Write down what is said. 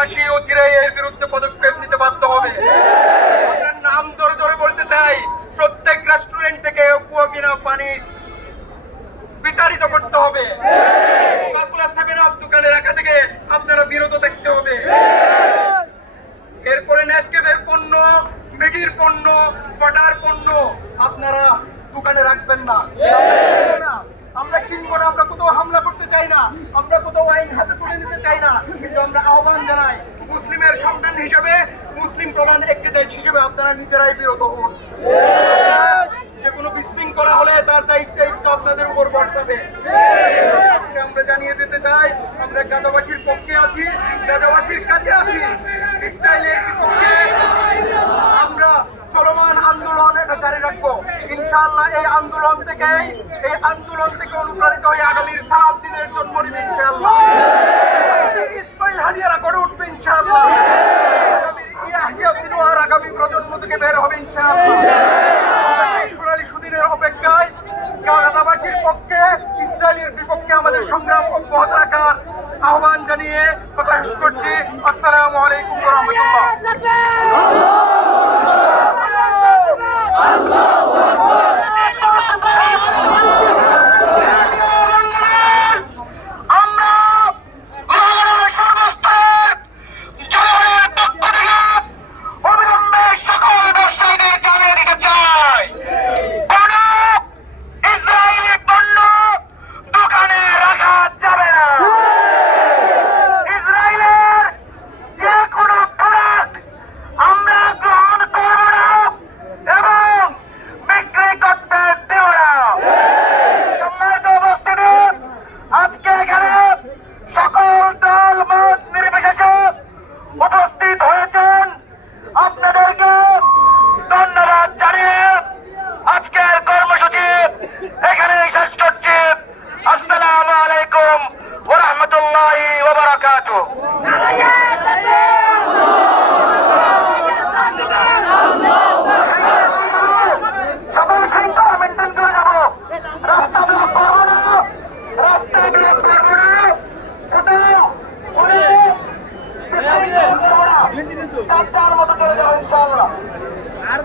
গাজাবাসী অচিরেই এর বিরুদ্ধে পদক্ষেপ নিতে বাধ্য হবে। আমরা নাম ধরে ধরে বলতে চাই, প্রত্যেক রেস্টুরেন্ট থেকে কুয়া বিনা পানি বিতাড়িত করতে হবে। কোকা-কোলা 7 দোকানে রাখা থেকে আপনারা বিরত থাকতে হবে। এরপরে নেসকেফের পণ্য, ম্যাগির পণ্য, বাটার পণ্য আপনারা দোকানে রাখবেন না। আমরা কিনবো না, আমরা কোথাও হামলা করতে চাই না, আমরা কোথাও আইন হাতে তুলে নিতে চাই না, কিন্তু আমরা আহ্বান জানাই মুসলিমের সন্তান হিসেবে, মুসলিম প্রধান একটি দেশ হিসেবে আপনারা নিজেরাই বিরত হন। যে কোনো বিশৃঙ্খলা হলে তার দায়িত্ব আপনাদের উপর বর্তাবে। আমরা জানিয়ে দিতে চাই, আমরা গাজাবাসীর পক্ষে আছি, গাজাবাসীর কাছে আছি। ইসরায়েলের বিপক্ষে আমরা চলমান আন্দোলন এটা জারি রাখবো ইনশাআল্লাহ। এই আন্দোলন থেকে অনুপ্রাণিত হয়ে আগামীর 7 দিনের জন্ম নিবে ইনশাআল্লাহ। ইসমাইল হাদিয়ারা গড়ে উঠবে ইনশাআল্লাহ। আগামী প্রজন্ম থেকে বের হবে ইনশাআল্লাহ। সোনালী সুদিনের অপেক্ষায় গাজাবাসীর পক্ষে, ইসরায়েলের বিপক্ষে আমাদের সংগ্রাম অব্যাহত রাখার আহ্বান জানিয়ে কথা শেষ করছি। আসসালামু আলাইকুম ওয়া রাহমাতুল্লাহ। আর